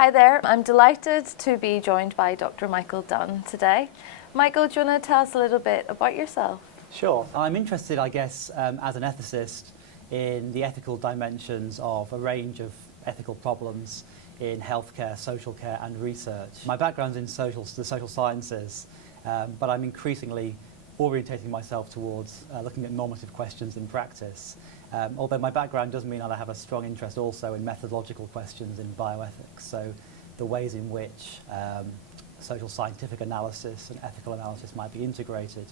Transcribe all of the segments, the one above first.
Hi there, I'm delighted to be joined by Dr. Michael Dunn today. Michael, do you want to tell us a little bit about yourself? Sure. I'm interested, I guess, as an ethicist in the ethical dimensions of a range of ethical problems in healthcare, social care and research. My background's in the social sciences, but I'm increasingly orientating myself towards looking at normative questions in practice. Although my background does mean that I have a strong interest also in methodological questions in bioethics, so the ways in which social scientific analysis and ethical analysis might be integrated,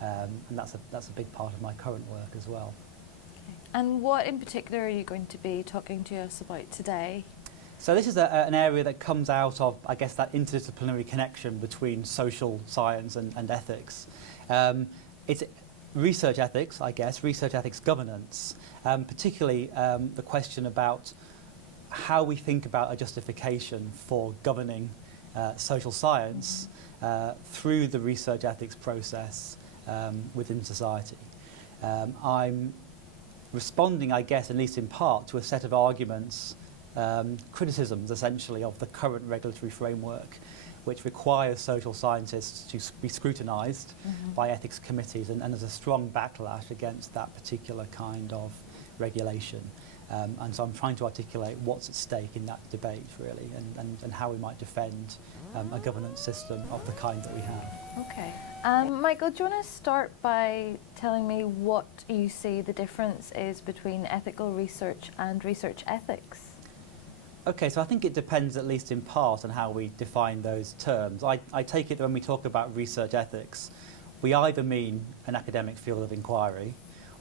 and that's a big part of my current work as well. And what in particular are you going to be talking to us about today? So this is an area that comes out of, I guess, that interdisciplinary connection between social science and ethics. It's research ethics, I guess, research ethics governance, particularly the question about how we think about a justification for governing social science through the research ethics process within society. I'm responding, I guess, at least in part, to a set of arguments, criticisms essentially of the current regulatory framework, which requires social scientists to be scrutinised by ethics committees, and there's a strong backlash against that particular kind of regulation. And so I'm trying to articulate what's at stake in that debate, really, and how we might defend a governance system of the kind that we have. Okay. Michael, do you want to start by telling me what you see the difference is between ethical research and research ethics? Okay, so I think it depends, at least in part, on how we define those terms. I take it that when we talk about research ethics, we either mean an academic field of inquiry,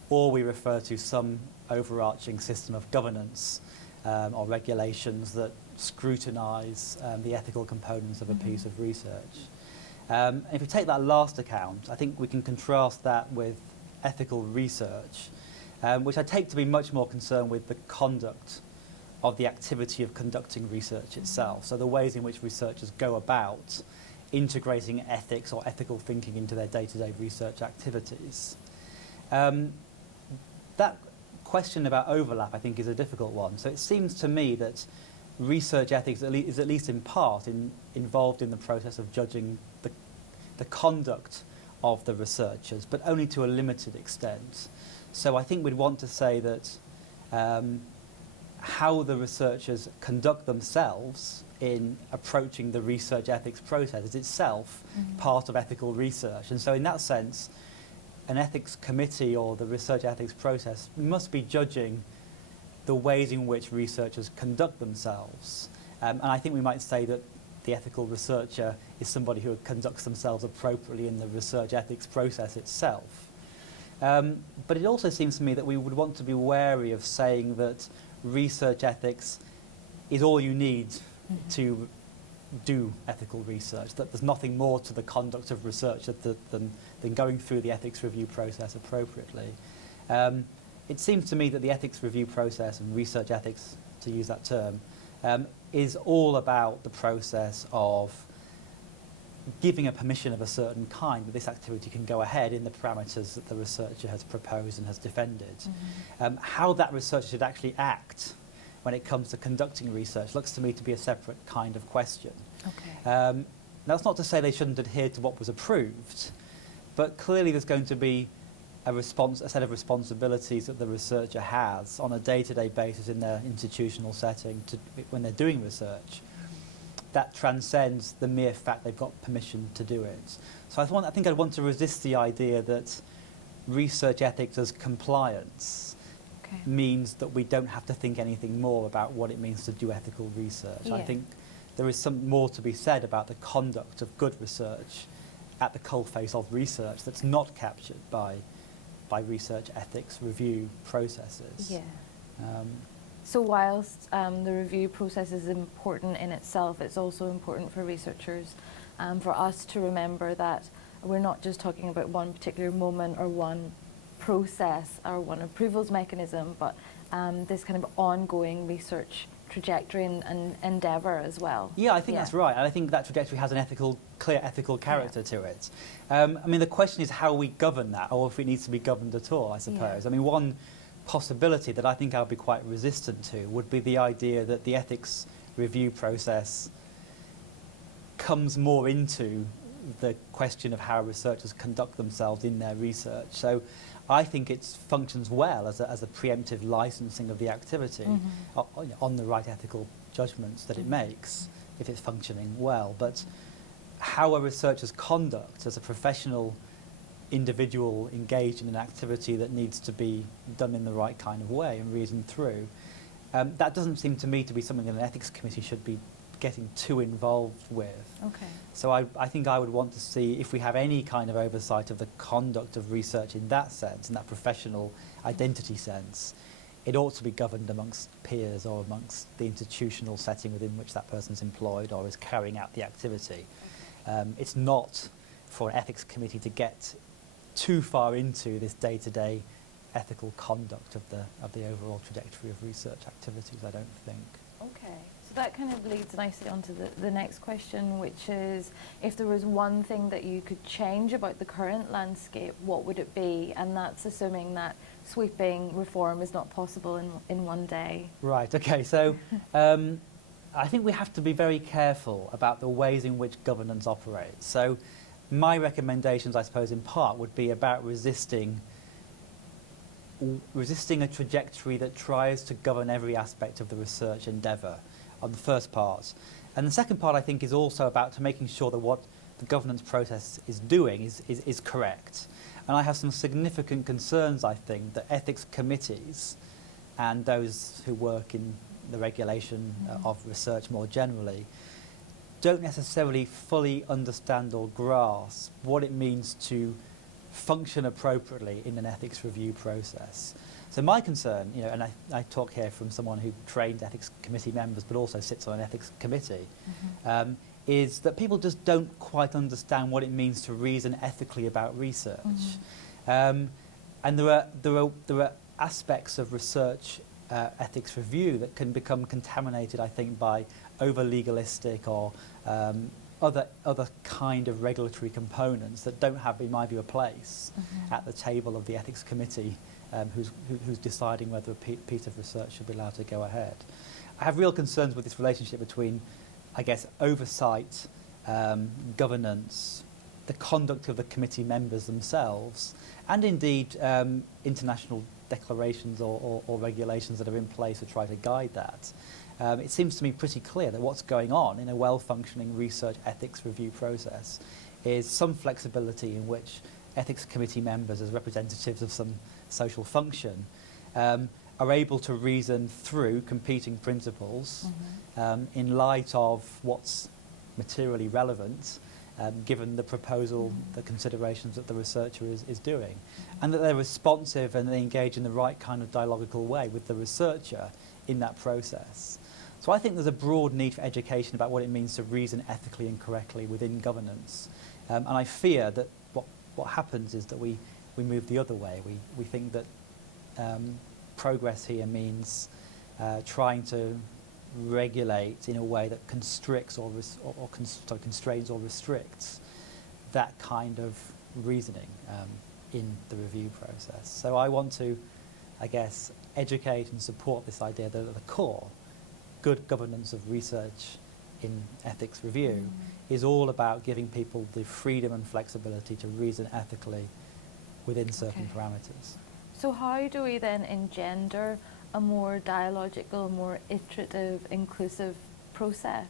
or we refer to some overarching system of governance or regulations that scrutinise the ethical components of a piece of research. If we take that last account, I think we can contrast that with ethical research, which I take to be much more concerned with the conduct of the activity of conducting research itself. So the ways in which researchers go about integrating ethics or ethical thinking into their day-to-day research activities. That question about overlap, I think, is a difficult one. So it seems to me that research ethics is at least in part involved in the process of judging the conduct of the researchers, but only to a limited extent. So I think we'd want to say that how the researchers conduct themselves in approaching the research ethics process is itself part of ethical research. And so in that sense, an ethics committee or the research ethics process must be judging the ways in which researchers conduct themselves. And I think we might say that the ethical researcher is somebody who conducts themselves appropriately in the research ethics process itself. But it also seems to me that we would want to be wary of saying that research ethics is all you need to do ethical research, that there's nothing more to the conduct of research than going through the ethics review process appropriately. It seems to me that the ethics review process and research ethics, to use that term, is all about the process of giving a permission of a certain kind that this activity can go ahead in the parameters that the researcher has proposed and has defended. How that researcher should actually act when it comes to conducting research looks to me to be a separate kind of question. Okay. That's not to say they shouldn't adhere to what was approved, but clearly there's going to be a set of responsibilities that the researcher has on a day-to-day basis in their institutional setting when they're doing research that transcends the mere fact they've got permission to do it. So I think I'd want to resist the idea that research ethics as compliance means that we don't have to think anything more about what it means to do ethical research. Yeah. I think there is some more to be said about the conduct of good research at the coalface of research that's not captured by research ethics review processes. Yeah. So whilst the review process is important in itself, it's also important for researchers, for us to remember that we're not just talking about one particular moment or one process or one approvals mechanism, but this kind of ongoing research trajectory and endeavour as well. Yeah, I think that's right, and I think that trajectory has an clear ethical character to it. I mean, the question is how we govern that, or if it needs to be governed at all, I suppose. Yeah. I mean, one possibility that I think I would be quite resistant to would be the idea that the ethics review process comes more into the question of how researchers conduct themselves in their research. So I think it functions well as a preemptive licensing of the activity on the right ethical judgments that it makes, if it's functioning well. But how a researcher's conduct as a professional individual engaged in an activity that needs to be done in the right kind of way and reasoned through, that doesn't seem to me to be something that an ethics committee should be getting too involved with. Okay. So I think I would want to see if we have any kind of oversight of the conduct of research in that sense, in that professional identity sense, it ought to be governed amongst peers or amongst the institutional setting within which that person's employed or is carrying out the activity. It's not for an ethics committee to get too far into this day-to-day ethical conduct of the overall trajectory of research activities, I don't think. Okay. So that kind of leads nicely onto the next question, which is, if there was one thing that you could change about the current landscape, what would it be? And that's assuming that sweeping reform is not possible in one day. Right, okay. So I think we have to be very careful about the ways in which governance operates. So my recommendations, I suppose, in part, would be about resisting a trajectory that tries to govern every aspect of the research endeavour, on the first part. And the second part, I think, is also about making sure that what the governance process is doing is correct. And I have some significant concerns, I think, that ethics committees and those who work in the regulation of research more generally don't necessarily fully understand or grasp what it means to function appropriately in an ethics review process. So my concern, and I talk here from someone who trained ethics committee members but also sits on an ethics committee, is that people just don't quite understand what it means to reason ethically about research. And there are aspects of research ethics review that can become contaminated, I think, by over-legalistic or other kind of regulatory components that don't have, in my view, a place at the table of the ethics committee who's deciding whether a piece of research should be allowed to go ahead. I have real concerns with this relationship between, I guess, oversight, governance, the conduct of the committee members themselves, and indeed international declarations or regulations that are in place to try to guide that. It seems to me pretty clear that what's going on in a well-functioning research ethics review process is some flexibility in which ethics committee members, as representatives of some social function, are able to reason through competing principles in light of what's materially relevant, given the proposal, the considerations that the researcher is doing, and that they're responsive and they engage in the right kind of dialogical way with the researcher in that process. So I think there's a broad need for education about what it means to reason ethically and correctly within governance. And I fear that what happens is that we move the other way. We think that progress here means trying to regulate in a way that constricts or constrains or restricts that kind of reasoning in the review process. So I want to, I guess, educate and support this idea that at the core, good governance of research in ethics review is all about giving people the freedom and flexibility to reason ethically within certain parameters. So how do we then engender a more dialogical, more iterative, inclusive process?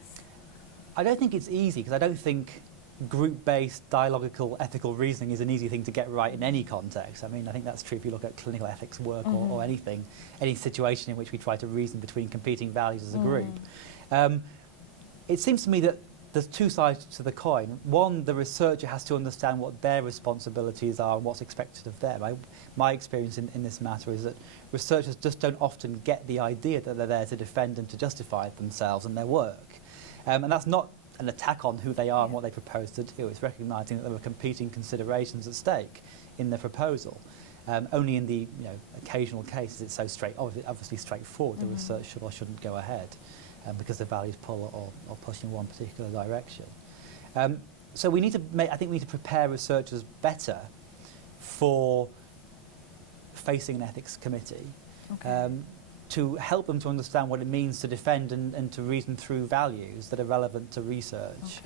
I don't think it's easy, because I don't think group-based dialogical ethical reasoning is an easy thing to get right in any context. I mean, I think that's true if you look at clinical ethics work or anything, any situation in which we try to reason between competing values as a group. It seems to me that there's two sides to the coin. One, the researcher has to understand what their responsibilities are and what's expected of them. My experience in this matter is that researchers just don't often get the idea that they're there to defend and to justify themselves and their work. And that's not an attack on who they are and what they propose to do. It's recognising that there are competing considerations at stake in their proposal. Only in the occasional cases it's so obviously straightforward the research should or shouldn't go ahead because the values pull or push in one particular direction. So we need to I think we need to prepare researchers better for facing an ethics committee. to help them to understand what it means to defend and to reason through values that are relevant to research.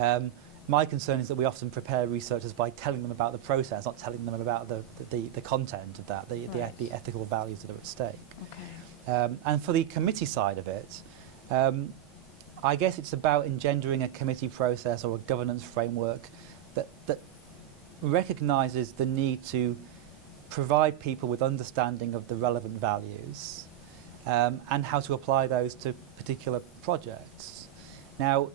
Okay. My concern is that we often prepare researchers by telling them about the process, not telling them about the content of that, the ethical values that are at stake. Okay. And for the committee side of it, I guess it's about engendering a committee process or a governance framework that recognises the need to provide people with understanding of the relevant values and how to apply those to particular projects. Now,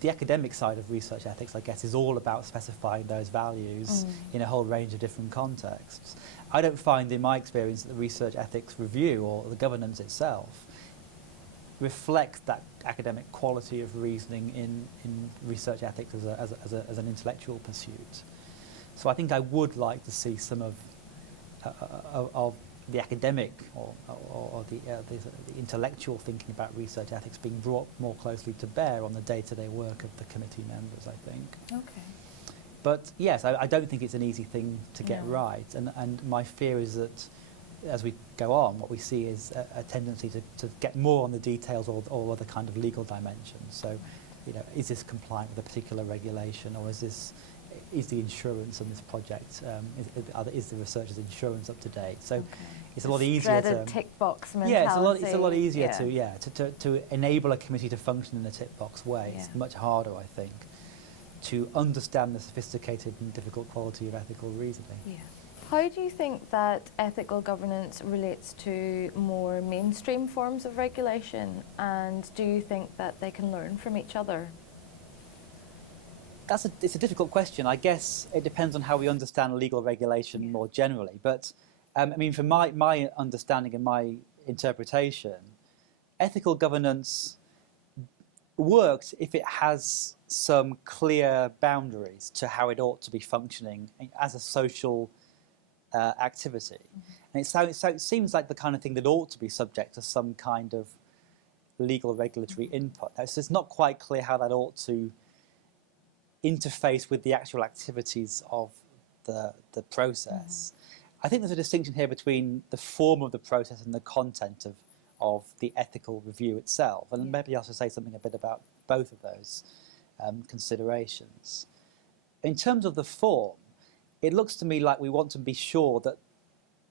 the academic side of research ethics, I guess, is all about specifying those values in a whole range of different contexts. I don't find, in my experience, that the research ethics review or the governance itself reflects that academic quality of reasoning in research ethics as an intellectual pursuit. So I think I would like to see some of the academic or the intellectual thinking about research ethics being brought more closely to bear on the day-to-day work of the committee members, I think. Okay. But yes, I don't think it's an easy thing to get No. right. And my fear is that as we go on, what we see is a tendency to get more on the details or other kind of legal dimensions. So, is this compliant with a particular regulation, or is the insurance on this project, is the researcher's insurance up to date? So it's a lot easier dreaded to tick box mentality. yeah, it's a lot easier to enable a committee to function in a tick box way. It's much harder, I think, to understand the sophisticated and difficult quality of ethical reasoning. Yeah. How do you think that ethical governance relates to more mainstream forms of regulation, and do you think that they can learn from each other? It's a difficult question. I guess it depends on how we understand legal regulation more generally. But I mean, from my understanding and my interpretation, ethical governance works if it has some clear boundaries to how it ought to be functioning as a social activity. And it seems like the kind of thing that ought to be subject to some kind of legal regulatory input. So it's not quite clear how that ought to interface with the actual activities of the process. I think there's a distinction here between the form of the process and the content of the ethical review itself. And maybe I should say something a bit about both of those considerations. In terms of the form, it looks to me like we want to be sure that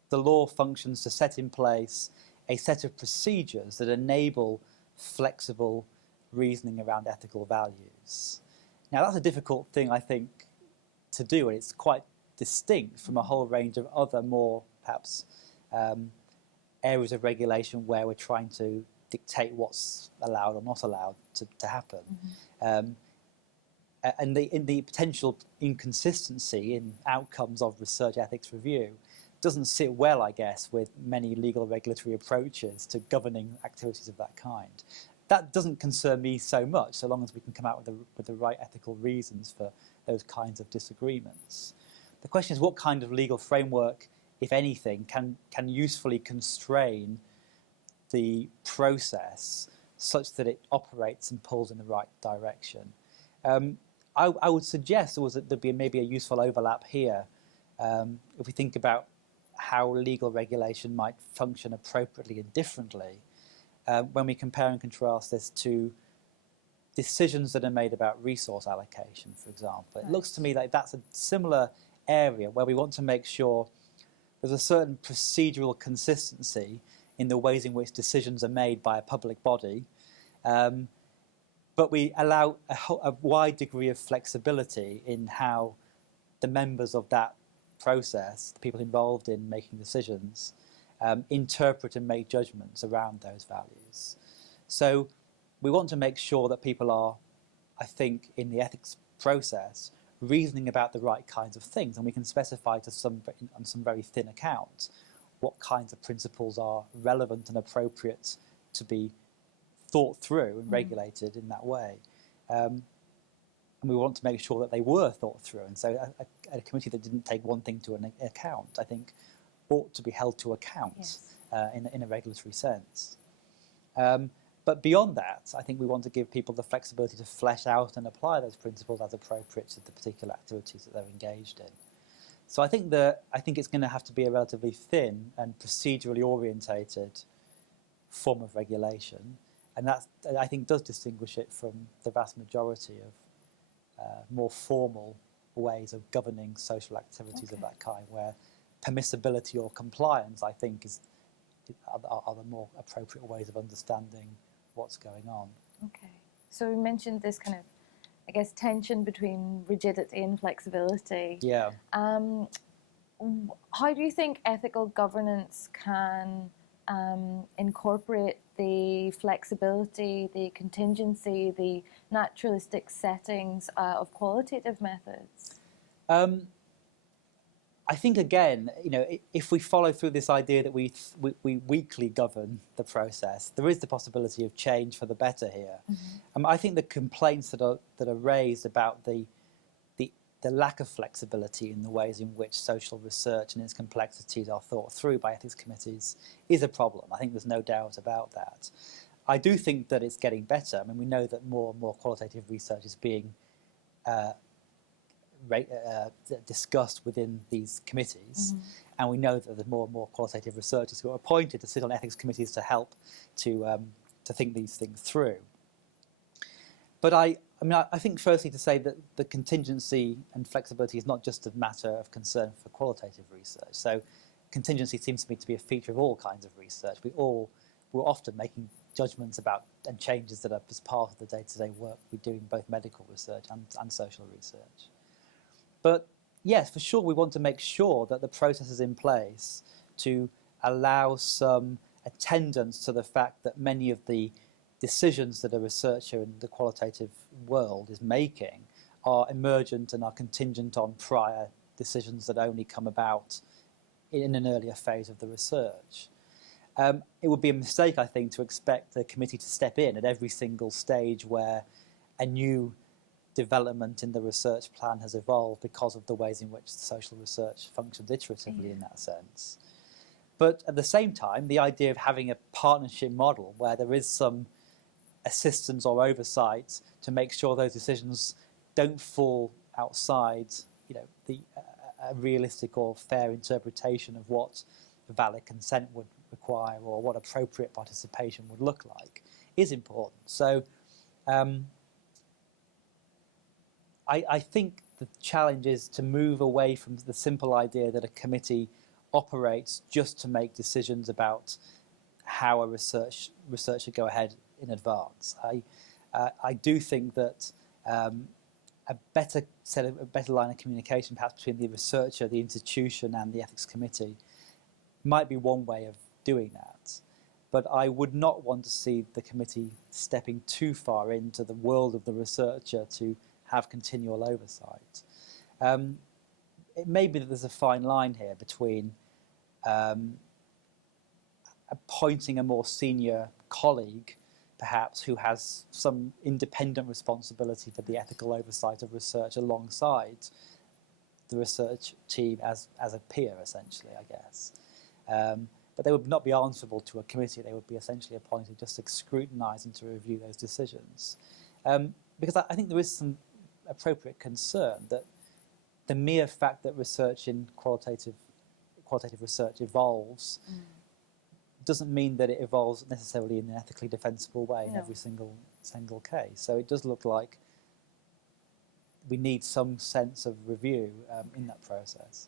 the law functions to set in place a set of procedures that enable flexible reasoning around ethical values. Now, that's a difficult thing, I think, to do, and it's quite distinct from a whole range of other more, perhaps, areas of regulation where we're trying to dictate what's allowed or not allowed to happen. And the potential inconsistency in outcomes of research ethics review doesn't sit well, I guess, with many legal regulatory approaches to governing activities of that kind. That doesn't concern me so much, so long as we can come out with the right ethical reasons for those kinds of disagreements. The question is, what kind of legal framework, if anything, can usefully constrain the process such that it operates and pulls in the right direction? I would suggest there'd be maybe a useful overlap here if we think about how legal regulation might function appropriately and differently when we compare and contrast this to decisions that are made about resource allocation, for example. It looks to me like that's a similar area where we want to make sure there's a certain procedural consistency in the ways in which decisions are made by a public body, but we allow a wide degree of flexibility in how the members of that process, the people involved in making decisions, interpret and make judgments around those values. So we want to make sure that people are, I think, in the ethics process, reasoning about the right kinds of things, and we can specify on some very thin accounts what kinds of principles are relevant and appropriate to be thought through and regulated in that way. And we want to make sure that they were thought through. And so a committee that didn't take one thing to an account, I think, ought to be held to account in a regulatory sense. But beyond that, I think we want to give people the flexibility to flesh out and apply those principles as appropriate to the particular activities that they're engaged in. So I think it's going to have to be a relatively thin and procedurally orientated form of regulation, and that, I think, does distinguish it from the vast majority of more formal ways of governing social activities of that kind, where permissibility or compliance, I think, are the more appropriate ways of understanding what's going on. Okay. So we mentioned this kind of, I guess, tension between rigidity and flexibility. Yeah. How do you think ethical governance can incorporate the flexibility, the contingency, the naturalistic settings of qualitative methods? I think, again, if we follow through this idea that we weakly govern the process, there is the possibility of change for the better here. I think the complaints that are raised about the lack of flexibility in the ways in which social research and its complexities are thought through by ethics committees is a problem. I think there's no doubt about that. I do think that it's getting better. I mean, we know that more and more qualitative research is being discussed within these committees, and we know that there's more and more qualitative researchers who are appointed to sit on ethics committees to help to think these things through. But I think firstly to say that the contingency and flexibility is not just a matter of concern for qualitative research. So contingency seems to me to be a feature of all kinds of research. We're often making judgments about and changes that are as part of the day-to-day work we do in both medical research and social research. But yes, for sure, we want to make sure that the process is in place to allow some attendance to the fact that many of the decisions that a researcher in the qualitative world is making are emergent and are contingent on prior decisions that only come about in an earlier phase of the research. It would be a mistake, I think, to expect the committee to step in at every single stage where a new development in the research plan has evolved because of the ways in which social research functions iteratively in that sense. But at the same time, the idea of having a partnership model where there is some assistance or oversight to make sure those decisions don't fall outside, a realistic or fair interpretation of what valid consent would require or what appropriate participation would look like is important. So I think the challenge is to move away from the simple idea that a committee operates just to make decisions about how a research should go ahead in advance. I do think that a better line of communication, perhaps between the researcher, the institution, and the ethics committee, might be one way of doing that. But I would not want to see the committee stepping too far into the world of the researcher to have continual oversight. It may be that there's a fine line here between appointing a more senior colleague, perhaps, who has some independent responsibility for the ethical oversight of research alongside the research team as a peer, essentially, I guess. But they would not be answerable to a committee. They would be essentially appointed just to scrutinise and to review those decisions. Because I think there is some appropriate concern that the mere fact that research in qualitative research evolves doesn't mean that it evolves necessarily in an ethically defensible way in every single case. So it does look like we need some sense of review in that process.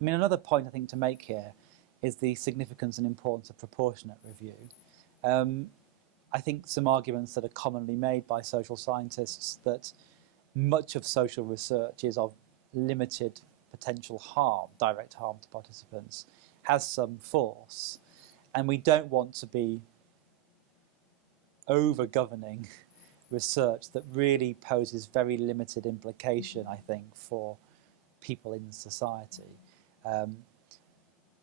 I mean, another point I think to make here is the significance and importance of proportionate review. I think some arguments that are commonly made by social scientists that much of social research is of limited potential harm, direct harm to participants, has some force. And we don't want to be over-governing research that really poses very limited implication, I think, for people in society.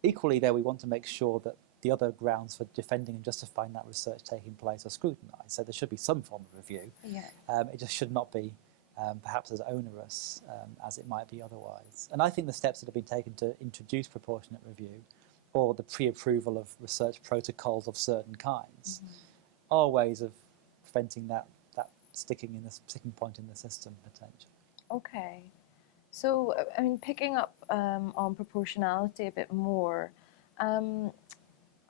Equally, though, we want to make sure that the other grounds for defending and justifying that research taking place are scrutinised. So there should be some form of review. It just should not be perhaps as onerous as it might be otherwise. And I think the steps that have been taken to introduce proportionate review or the pre-approval of research protocols of certain kinds are ways of preventing that sticking point in the system potentially. Okay. So, I mean, picking up on proportionality a bit more,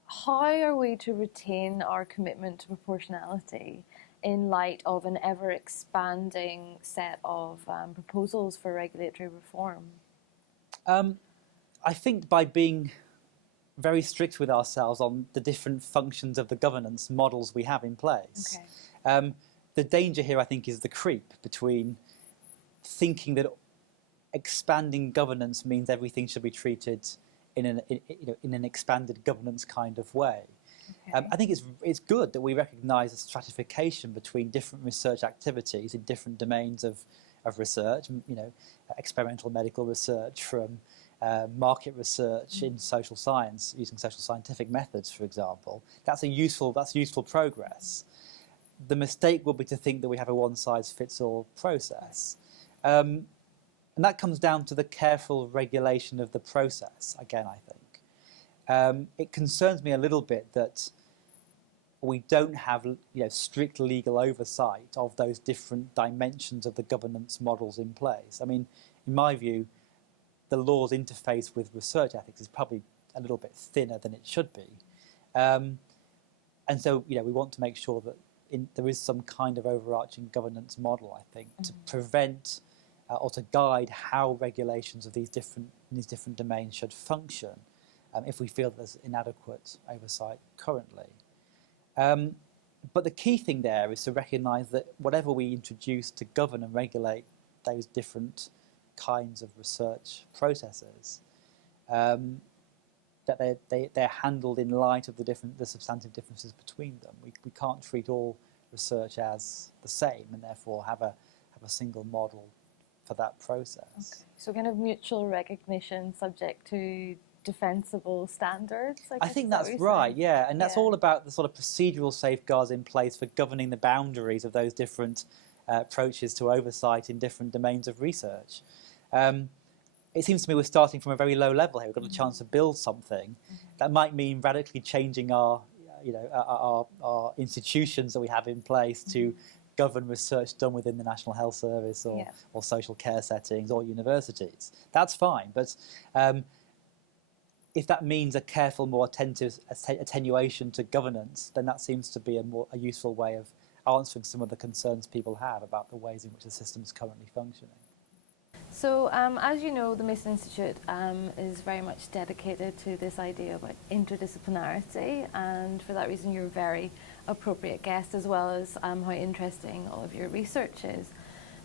how are we to retain our commitment to proportionality in light of an ever-expanding set of proposals for regulatory reform? I think by being very strict with ourselves on the different functions of the governance models we have in place. Okay. The danger here, I think, is the creep between thinking that expanding governance means everything should be treated in an expanded governance kind of way. Okay. I think it's good that we recognise a stratification between different research activities in different domains of research. Experimental medical research from market research in social science using social scientific methods, for example. That's useful progress. The mistake will be to think that we have a one-size-fits-all process. And that comes down to the careful regulation of the process, again, I think. It concerns me a little bit that we don't have strict legal oversight of those different dimensions of the governance models in place. I mean, in my view, the law's interface with research ethics is probably a little bit thinner than it should be. And so, we want to make sure that there is some kind of overarching governance model, I think, to prevent or to guide how regulations of these different domains should function if we feel there's inadequate oversight currently. But the key thing there is to recognise that whatever we introduce to govern and regulate those different kinds of research processes, that they're handled in light of the substantive differences between them. We can't treat all research as the same and therefore have a single model for that process. Okay. So kind of mutual recognition subject to defensible standards, I think that's right, yeah. And that's all about the sort of procedural safeguards in place for governing the boundaries of those different approaches to oversight in different domains of research. It seems to me we're starting from a very low level here. We've got a chance to build something that might mean radically changing our institutions that we have in place to govern research done within the National Health Service or social care settings or universities. That's fine, but if that means a careful, more attentive attenuation to governance, then that seems to be a useful way of answering some of the concerns people have about the ways in which the system is currently functioning. So, as you know, the Mason Institute is very much dedicated to this idea about interdisciplinarity, and for that reason you're a very appropriate guest, as well as how interesting all of your research is.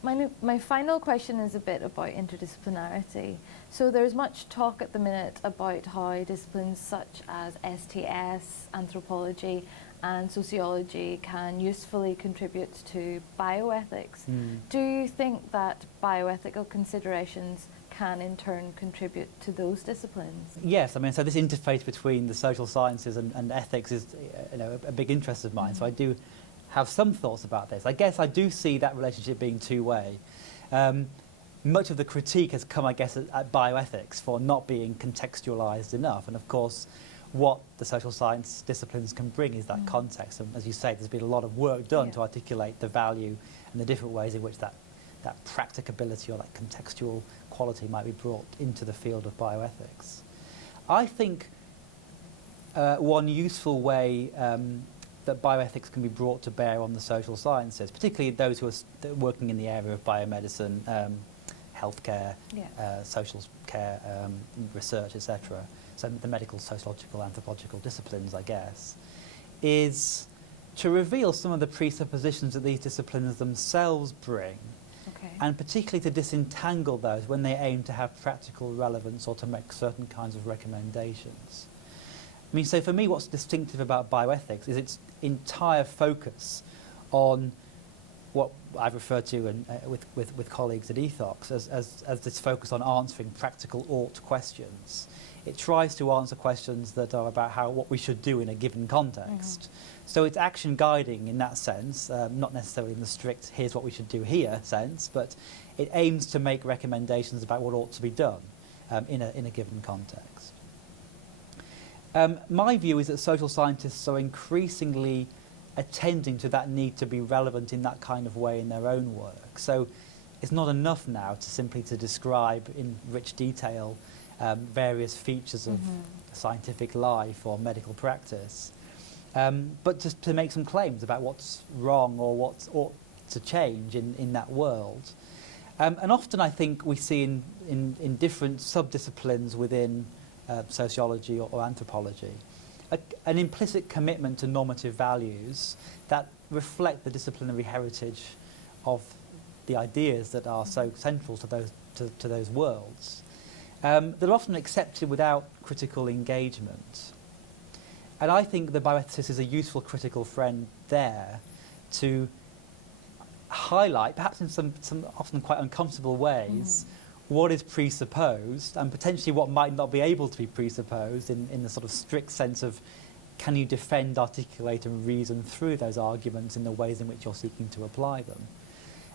My final question is a bit about interdisciplinarity. So there's much talk at the minute about how disciplines such as STS, anthropology and sociology can usefully contribute to bioethics. Do you think that bioethical considerations can in turn contribute to those disciplines? Yes, I mean, so this interface between the social sciences and ethics is a big interest of mine, so I do have some thoughts about this. I guess I do see that relationship being two-way. Much of the critique has come, I guess, at bioethics for not being contextualised enough, and of course what the social science disciplines can bring is that context, and as you say, there's been a lot of work done to articulate the value and the different ways in which that practicability or that contextual quality might be brought into the field of bioethics. I think one useful way that bioethics can be brought to bear on the social sciences, particularly those who are working in the area of biomedicine, healthcare, social care, research, etc., so the medical, sociological, anthropological disciplines, I guess, is to reveal some of the presuppositions that these disciplines themselves bring, and particularly to disentangle those when they aim to have practical relevance or to make certain kinds of recommendations. I mean, so for me, what's distinctive about bioethics is its entire focus on what I've referred to with colleagues at Ethox as this focus on answering practical ought questions. It tries to answer questions that are about what we should do in a given context. So it's action guiding in that sense, not necessarily in the strict here's what we should do here sense, but it aims to make recommendations about what ought to be done in a given context. My view is that social scientists are increasingly attending to that need to be relevant in that kind of way in their own work. So it's not enough now to simply describe in rich detail various features scientific life or medical practice, but just to make some claims about what's wrong or what ought to change in that world. And often I think we see in different subdisciplines within sociology or anthropology an implicit commitment to normative values that reflect the disciplinary heritage of the ideas that are so central to those worlds. They're often accepted without critical engagement. And I think the bioethicist is a useful critical friend there to highlight, perhaps in some often quite uncomfortable ways, what is presupposed and potentially what might not be able to be presupposed in the sort of strict sense of can you defend, articulate and reason through those arguments in the ways in which you're seeking to apply them.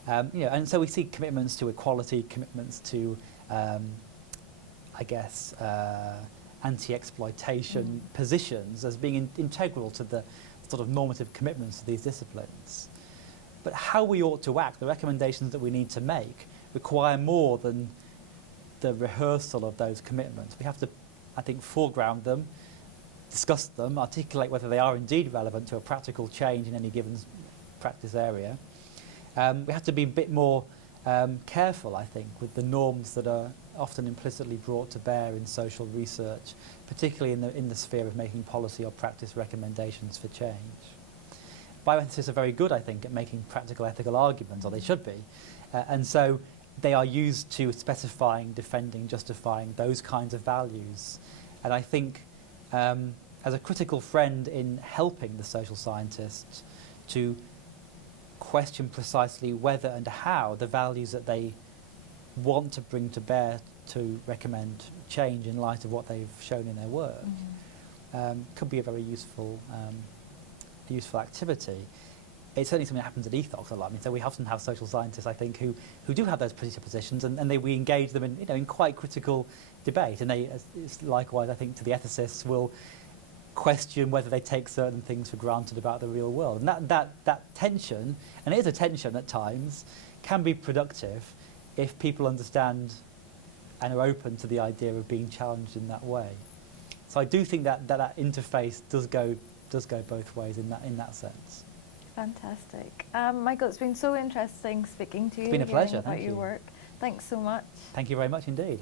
And so we see commitments to equality, commitments to, anti-exploitation positions as being integral to the sort of normative commitments of these disciplines. But how we ought to act, the recommendations that we need to make, require more than the rehearsal of those commitments. We have to, I think, foreground them, discuss them, articulate whether they are indeed relevant to a practical change in any given practice area. We have to be a bit more careful, I think, with the norms that are often implicitly brought to bear in social research, particularly in the sphere of making policy or practice recommendations for change. Bioethicists are very good, I think, at making practical ethical arguments, or they should be, and so they are used to specifying, defending, justifying those kinds of values. And I think as a critical friend in helping the social scientists to question precisely whether and how the values that they want to bring to bear to recommend change in light of what they've shown in their work could be a very useful activity. It's certainly something that happens at Ethox a lot. I mean, so we often have social scientists, I think, who do have those presuppositions, and we engage them in quite critical debate. And it's likewise, I think, to the ethicists will question whether they take certain things for granted about the real world. And that tension, and it is a tension at times, can be productive if people understand and are open to the idea of being challenged in that way. So I do think that interface does go both ways in that sense. Fantastic. Michael, it's been so interesting speaking to you. It's been a pleasure, about thank your you. work. Thanks so much. Thank you very much indeed.